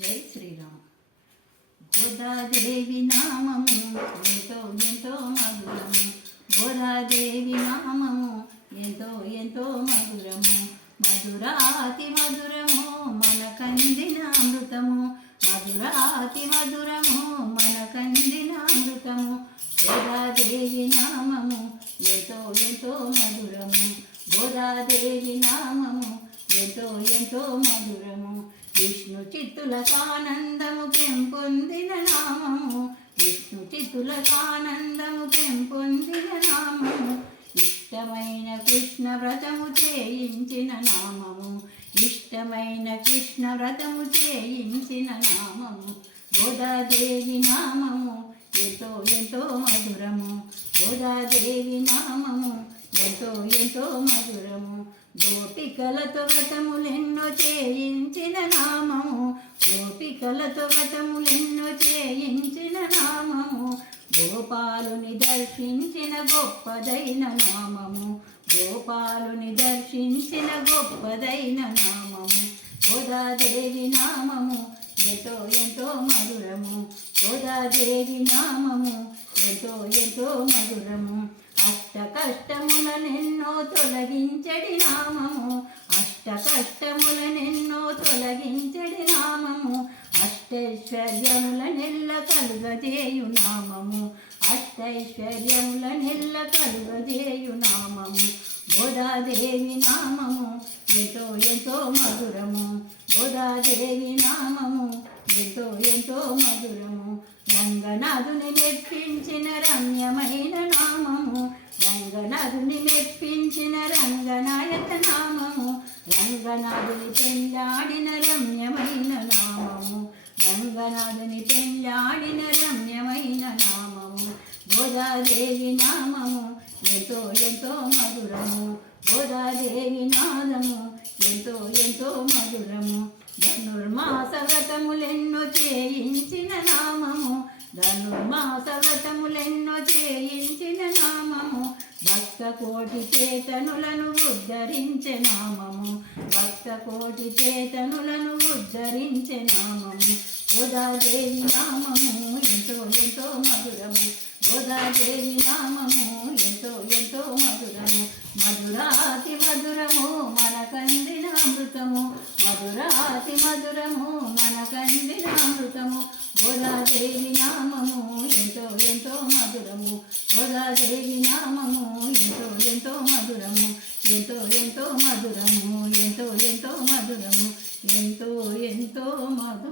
జై శ్రీరామ్. గోదాదేవి నామము ఎంతో ఎంతో మధురము. గోదాదేవి నామము ఎంతో ఎంతో మధురము. మధురాతి మధురము మన కందిన అమృతము. మధురాతి మధురము మన కందిన అమృతము. గోదాదేవి నామము ఎంతో ఎంతో మధురము. గోదాదేవి నామము ఎంతో ఎంతో మధురము. విష్ణు చిత్తులకానందము పెంపొందిన నామము. విష్ణు చిత్తులకానందము పెంపొందిన నామము. ఇష్టమైన కృష్ణ వ్రతము చేయించిన నామము. ఇష్టమైన కృష్ణ వ్రతము చేయించిన నామము. గోదాదేవి నామము ఎంతో ఎంతో మధురము. గోదాదేవి నామము ఎంతో ఎంతో మధురము. గోపికలతో వ్రతములెన్నో చేయించిన నామము. గోపికలతో వ్రతములెన్నో చేయించిన నామము. గోపాలుని దర్శించిన గొప్పదైన నామము. గోపాలుని దర్శించిన గొప్పదైన నామము. గోదాదేవి నామము ఎంతో ఎంతో మధురము. గోదాదేవి నామము ఎంతో ఎంతో మధురము. అష్ట కష్టములనెన్నో తొలగించడి నామము. అష్ట కష్టములనెన్నో తొలగించడి నామము. అష్టైశ్వర్యములనెల్ల కలుగజేయు నామము. అష్టైశ్వర్యములనెల్ల కలుగజేయు నామము. గోదాదేవి నామము ఎంతో ఎంతో మధురము. గోదాదేవి నామము ఎంతో ఎంతో మధురము. రంగనాథుని మెప్పించిన రమ్యమైన నామము. రంగనాథుని మెప్పించిన రంగనాయక నామము. రంగనాథుని పెళ్ళాడిన రమ్యమైన నామము. రంగనాథుని పెళ్ళాడిన రమ్యమైన నామము. గోదాదేవి నామము ఎంతో ఎంతో మధురము. గోదాదేవి నాదము ఎంతో ఎంతో మధురము. ధనుర్మాస వ్రతములెన్నో చేయించిన నామము. ధనుర్మాస వ్రతములెన్నో చేయించిన నామము. భక్త కోటి చేతనులను ఉద్ధరించే నామము. భక్త కోటి చేతనులను ఉద్ధరించే నామము. గోదాదేవి నామము ఎంతో ఎంతో మధురము. గోదాదేవి నామము ఎంతో ఎంతో మధురము. మధురాతి మధురము మన కందిన అమృతము. మధురాతి మధురము మన కందిన అమృతము. గోదాదేవి నామము ఎంతో ఎంతో మధురము. గోదాదేవి నామము ఎంతో ఎంతో మధురము. ఎంతో ఎంతో మధురము. ఎంతో ఎంతో మధురము. ఎంతో ఎంతో మధురము.